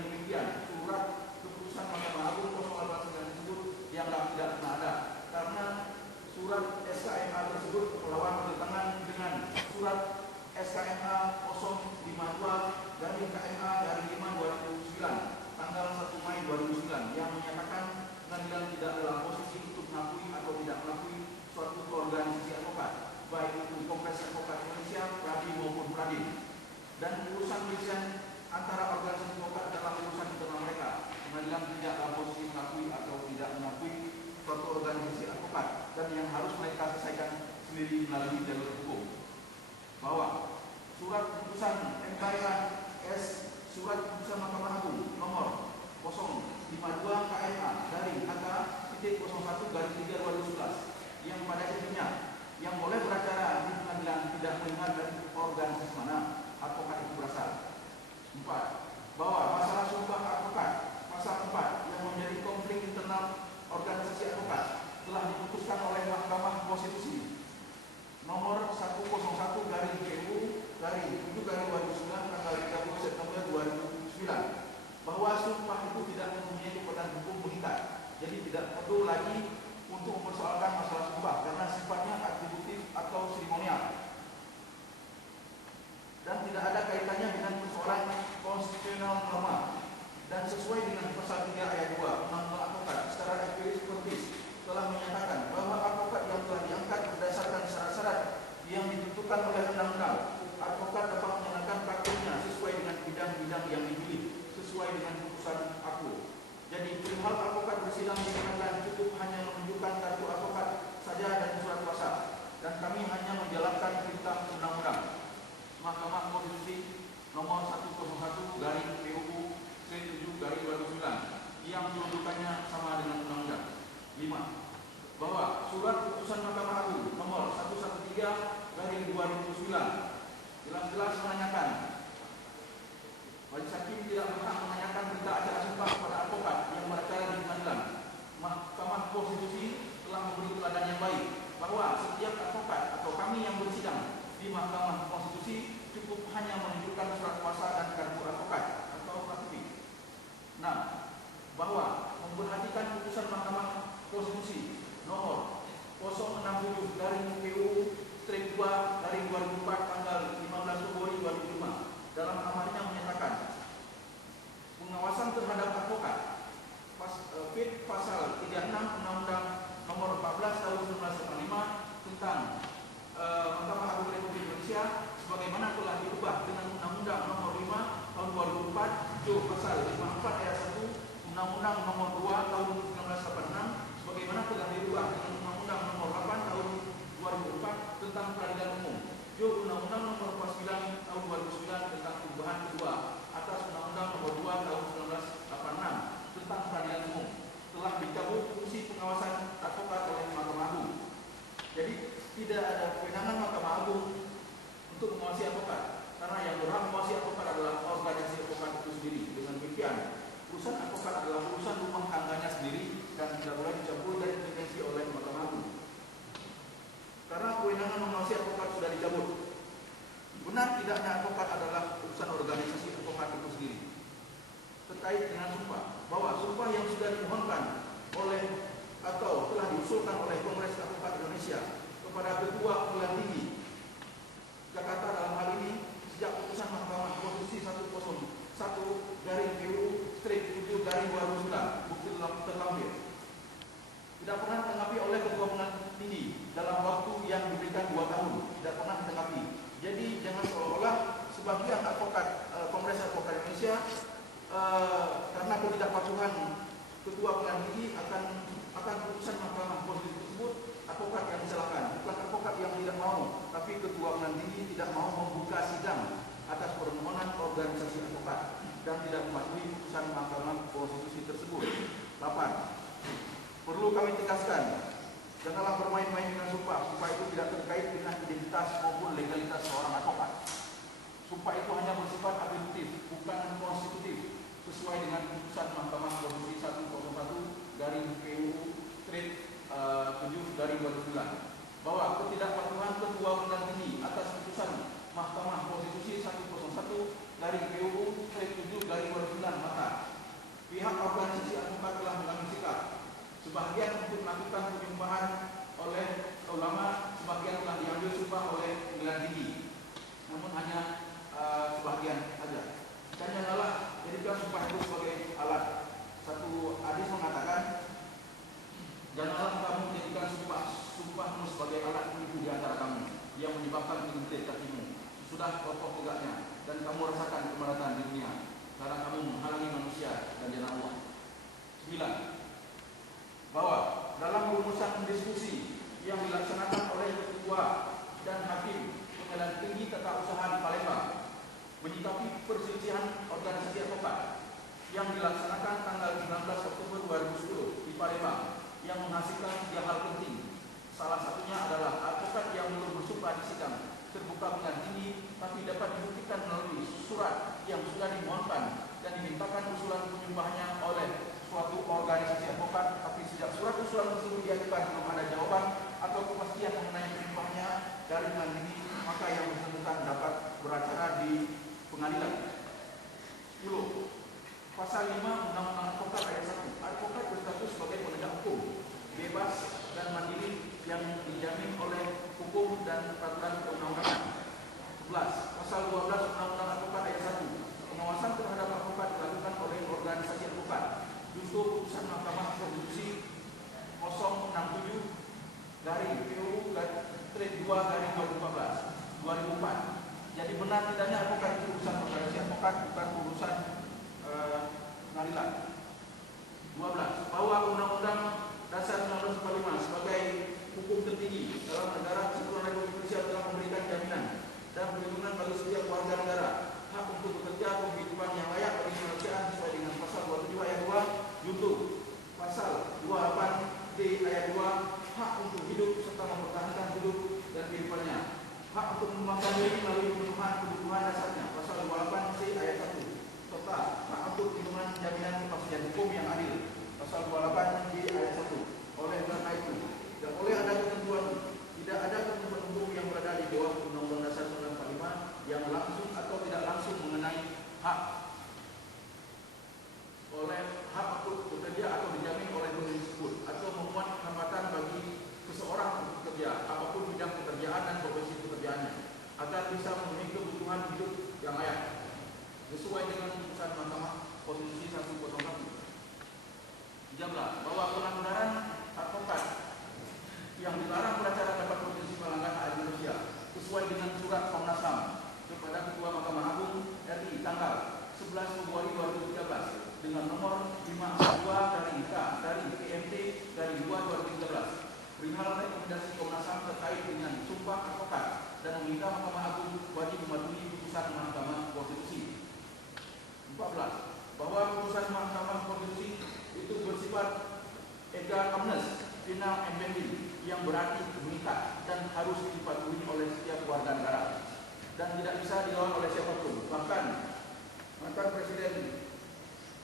dengan demikian surat keputusan Mahkamah Agung 089 tersebut dianggap tidak pernah ada, karena surat SKMA tersebut melawan bertentangan dengan surat SKMA 052 dari KMA dari 5/2009 tanggal 1 Mei 2009 yang menyatakan pengadilan tidak dalam posisi untuk mengakui atau tidak mengakui suatu organisasi advokat, baik itu Kongres Advokat Indonesia, Pradi maupun Pradin. Dan urusan perselisihan antara organisasi advokat adalah urusan internal mereka. Pengadilan tidak dalam posisi mengakui atau tidak mengakui suatu organisasi advokat, dan yang harus mereka selesaikan sendiri melalui jalur hukum. Bahwa surat keputusan MKS surat keputusan Mahkamah Agung nomor 052 KMA dari AK.01/3/2011 yang pada intinya yang boleh beracara di pengadilan tidak melihat dari organisasi mana advokat itu berasal. 4. Bahwa masalah sumpah advokat pasal 4 yang menjadi konflik internal organisasi advokat telah diputuskan oleh Mahkamah Konstitusi nomor 101/PU dari 7/2009 tanggal 30 September 2009 bahwa sumpah itu tidak mempunyai kekuatan hukum mengikat. Jadi tidak perlu lagi untuk mempersoalkan masalah sumpah karena sifatnya atributif atau seremonial dan tidak ada kaitannya dengan persoalan konstitusional norma, dan sesuai dengan pasal 3 ayat 2 Undang-Undang Advokat secara empiris pertis telah menyatakan bahwa advokat yang telah diangkat berdasarkan syarat-syarat yang ditentukan oleh undang-undang, advokat dapat menjalankan praktiknya sesuai dengan bidang-bidang yang dipilih sesuai dengan putusan aku. Jadi perihal advokat bersidang di pengadilan cukup hanya menunjukkan kartu advokat saja dan surat kuasa, dan kami hanya menjalankan perintah undang-undang. Mahkamah Konstitusi nomor 101/PUU 7/2009 yang kedudukannya sama dengan undang-undang. 5. Bahwa surat keputusan Mahkamah Agung nomor 113/2009 jelas-jelas menanyakan majelis hakim tidak berhak menanyakan berita acara sumpah kepada advokat yang beracara di pengadilan. Mahkamah Konstitusi telah memberi teladan yang baik bahwa setiap advokat atau kami yang bersidang di Mahkamah Konstitusi cukup hanya menunjukkan surat kuasa dan kartu advokat atau KTP. 6. Bahwa memperhatikan putusan Mahkamah Konstitusi nomor 060/PUU-2/2004 tanggal 15 Februari 2005 dalam amarnya menyatakan pengawasan terhadap advokat pasal 36 Undang-Undang nomor 14 tahun 1985 tentang Mahkamah Agung Republik Indonesia sebagaimana telah diubah dengan Undang-Undang nomor 5 tahun 2004 itu pasal 54 ayat 1 Undang-Undang nomor 2 tahun 1986 sebagaimana telah diubah dengan Undang-Undang nomor 8 tahun 2004 tentang peradilan umum. Undang-Undang nomor 49 tahun 2009 tentang perubahan kedua atas Undang-Undang nomor 2 tahun 1986 tentang peradilan umum telah dicabut fungsi pengawasan advokat oleh Mahkamah Agung. Jadi tidak ada kewenangan Mahkamah Agung untuk mengawasi advokat, karena yang berhak mengawasi advokat adalah organisasi advokat itu sendiri. Dengan demikian, urusan advokat adalah urusan rumah tangganya sendiri dan tidak boleh dicampur dan intervensi oleh Mahkamah Agung. Karena kewenangan mengawasi advokat sudah dicabut. Benar tidaknya advokat adalah urusan organisasi advokat itu sendiri. Terkait dengan sumpah, bahwa sumpah yang sudah dimohonkan oleh atau telah diusulkan oleh Kongres Advokat Indonesia kepada Ketua Pengadilan Tinggi Jakarta dalam hal ini sejak putusan Mahkamah Konstitusi 101/PU-7/2009 bukti terlampir tidak pernah ditanggapi oleh Ketua Pengadilan Tinggi dalam waktu yang diberikan 2 tahun, tidak pernah ditanggapi. Jadi jangan seolah-olah sebagian advokat Kongres Advokat Indonesia karena ketidakpatuhan Ketua Pengadilan Tinggi akan putusan Mahkamah Konstitusi tersebut advokat yang disalahkan, bukan advokat yang tidak mau, tapi Ketua Pengadilan Tinggi tidak mau membuka sidang atas permohonan organisasi advokat dan tidak mematuhi putusan Mahkamah Konstitusi tersebut. 8. Perlu kami tegaskan, janganlah bermain-main dengan sumpah. Sumpah itu tidak terkait dengan identitas maupun legalitas seorang advokat. Sumpah itu hanya bersifat atributif, bukan konstitutif, sesuai dengan putusan Mahkamah Konstitusi 101/PUU-7/2009 bahwa ketidakpatuhan Ketua Pengadilan Tinggi atas putusan Mahkamah Konstitusi 101/PUU-7/2009 maka Sebagian untuk melakukan penyumpahan oleh ulama, sebagian telah diambil sumpah oleh pengadilan tinggi. Namun hanya sebagian saja. Dan janganlah jadikan sumpah itu sebagai alat. Satu hadis mengatakan, janganlah kamu menjadikan sumpahmu sebagai alat penipu di antara kamu yang menyebabkan mengintip kakimu. Sudah kokoh tegaknya dan kamu rasakan kemeratan di dunia karena kamu menghalangi manusia dan jalan Allah. 9. Bahwa dalam rumusan diskusi yang dilaksanakan oleh ketua dan hakim Pengadilan Tinggi Tata Usaha di Palembang menyikapi perselisihan organisasi advokat yang dilaksanakan tanggal 19 Oktober 2010 di Palembang yang menghasilkan 3 hal penting. Salah satunya adalah advokat yang belum bersumpah di sidang terbuka pengadilan tinggi tapi dapat dibuktikan melalui surat yang sudah dimohonkan dan dimintakan usulan penyumpahnya oleh suatu organisasi advokat, tapi sejak surat usulan tersebut diajukan belum ada jawaban atau kepastian mengenai penyumpahnya dari pengadilan tinggi, maka yang bersangkutan dapat beracara di pengadilan. 10. Pasal 5 Undang-Undang Advokat ayat 1. Advokat berstatus sebagai penegak hukum, bebas dan mandiri yang dijamin oleh hukum dan peraturan perundang-undangan. 11. Pasal 12 Undang-Undang Advokat ayat 1. Pengawasan terhadap advokat dilakukan oleh organisasi advokat. Junto putusan Mahkamah Konstitusi 067 PU 2/2014. Jadi benar tidaknya advokat itu urusan organisasi advokat, bukan urusan pengadilan. 12. Bahwa Undang-Undang Dasar 1945 sebagai hukum tertinggi dalam negara Kesatuan Republik Indonesia telah memberikan jaminan dan perlindungan bagi setiap warga negara hak untuk bekerja atau kehidupan yang layak bagi kemanusiaan sesuai dengan pasal 27 ayat 2 junto pasal 28 D ayat 2 hak untuk hidup serta mempertahankan hidup dan kehidupannya, hak untuk mengembangkan diri melalui pemenuhan kebutuhan dasarnya pasal 28 C ayat 1 serta hak untuk perlindungan jaminan kepastian hukum yang adil pasal 28 D ayat 1. Oleh karena itu tidak boleh ada ketentuan, tidak ada ketentuan hukum yang berada di bawah Undang-Undang Dasar 1945 yang langsung atau tidak langsung mengenai hak untuk bekerja atau dijamin oleh undang tersebut atau memuat hambatan bagi seseorang untuk bekerja apapun bidang pekerjaan dan profesi pekerjaannya agar bisa memenuhi kebutuhan hidup yang layak sesuai dengan putusan Mahkamah Konstitusi 101. 13. Bahwa pelanggaran advokat yang dilarang beracara dapat berpotensi melanggar hak manusia sesuai dengan surat Komnas HAM kepada Ketua Mahkamah Agung RI tanggal 11 Februari 2013 dengan nomor 542 dari IK dari PMT dari 2/2013 perihal rekomendasi Komnas HAM terkait dengan sumpah advokat dan meminta Mahkamah Agung wajib mematuhi putusan Mahkamah Konstitusi. 14. Bahwa putusan Mahkamah Konstitusi itu bersifat ega omnes final and binding yang berarti mengikat dan harus dipatuhi oleh setiap warga negara dan tidak bisa dilawan oleh siapapun. Bahkan mantan Presiden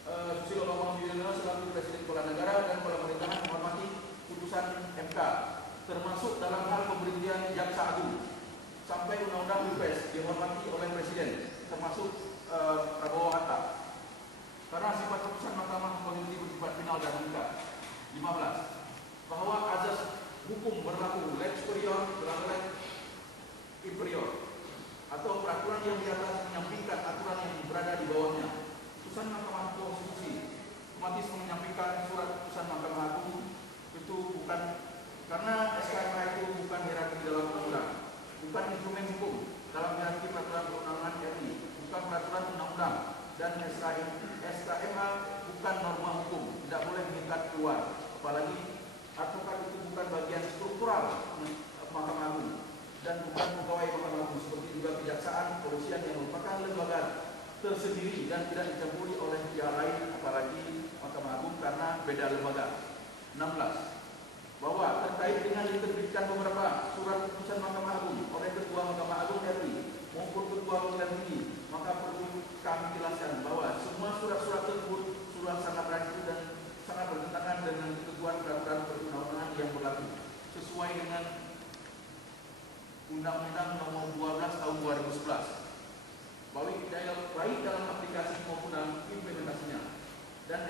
Susilo Bambang Yudhoyono selaku Presiden Kepala Negara dan Kepala Pemerintahan menghormati putusan MK termasuk dalam hal pemberhentian Jaksa Agung sampai Undang-Undang Pilpres dihormati oleh Presiden termasuk Prabowo Hatta karena sifat putusan Mahkamah Konstitusi bersifat final dan mengikat. 15. Bahwa azas hukum berlaku lex superior dan lex inferior atau peraturan yang di atas menyampingkan aturan yang berada di bawahnya. Putusan Mahkamah Konstitusi otomatis menyampingkan surat putusan Mahkamah Agung itu bukan karena SKMA itu bukan hierarki dalam undang-undang, bukan instrumen hukum dalam hierarki peraturan perundangan RI, bukan peraturan undang-undang dan SKMA bukan norma hukum, tidak boleh mengikat keluar. Apalagi advokat itu bukan bagian struktural Mahkamah Agung dan bukan pegawai Mahkamah Agung seperti juga kejaksaan, kepolisian yang merupakan lembaga tersendiri dan tidak dicampuri oleh pihak lain apalagi Mahkamah Agung karena beda lembaga. 16. Bahwa terkait dengan diterbitkan beberapa surat putusan Mahkamah Agung oleh Ketua Mahkamah Agung RI maupun Ketua Pengadilan Tinggi, maka perlu kami jelaskan bahwa semua surat-surat tersebut surat sangat berarti dan sangat bertentangan dengan ketentuan peraturan perundang-undangan yang berlaku sesuai dengan Undang-Undang Nomor 12 Tahun 2011 baik dalam aplikasi maupun dalam implementasinya. Dan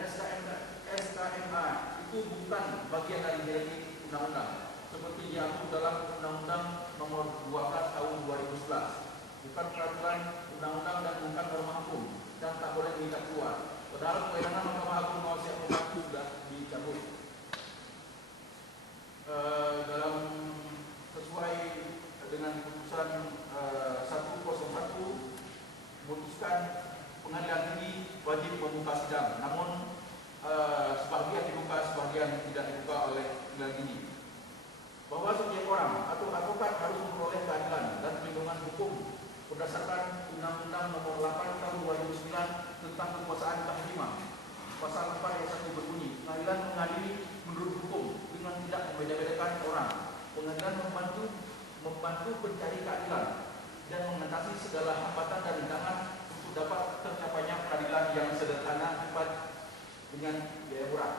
SKMA itu bukan bagian dari direktif undang-undang seperti diatur dalam Undang-Undang Nomor 12 Tahun 2011, bukan peraturan undang-undang dan bukan norma hukum, dan tak boleh mengikat keluar. Padahal kewenangan Mahkamah Agung nomor 1 sudah dicabut. Dalam sesuai dengan keputusan 101 memutuskan pengadilan tinggi wajib membuka sidang, namun sebagian dibuka, sebagian tidak dibuka oleh pengadilan tinggi. Bahwa setiap orang atau advokat harus memperoleh keadilan dan perlindungan hukum berdasarkan Undang-Undang Nomor 8 Tahun 2009 tentang kekuasaan kehakiman. Pasal 4 ayat 1 berbunyi, pengadilan mengadili menurut hukum dengan tidak membeda-bedakan orang. Pengadilan membantu pencari keadilan dan mengatasi segala hambatan dan rintangan untuk dapat tercapainya peradilan yang sederhana, cepat, dengan biaya murah.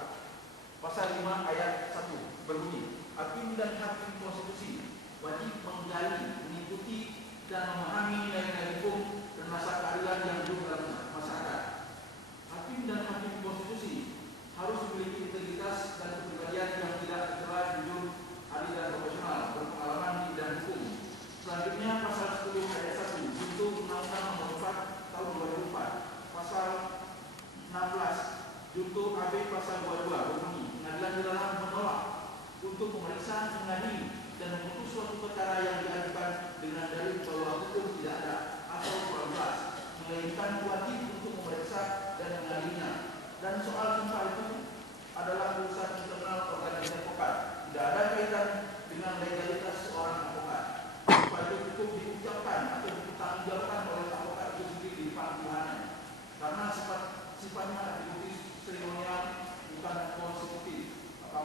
Pasal 5 ayat 1 berbunyi, hakim dan hakim konstitusi wajib menggali, mengikuti, dan memahami nilai-nilai hukum dan rasa keadilan yang hidup dalam masyarakat. Hakim dan hakim konstitusi harus memiliki integritas dan kepribadian yang tidak tercela, jujur, adil dan profesional, berpengalaman di bidang hukum. Selanjutnya pasal 10 ayat 1 untuk Undang-Undang Nomor 4 Tahun 2004, pasal 16 junto AB pasal 22 berbunyi, pengadilan dilarang menolak untuk memeriksa, mengadili, dan memutus suatu perkara yang diajukan dengan dalil bahwa hukum tidak ada atau 12, melainkan kuat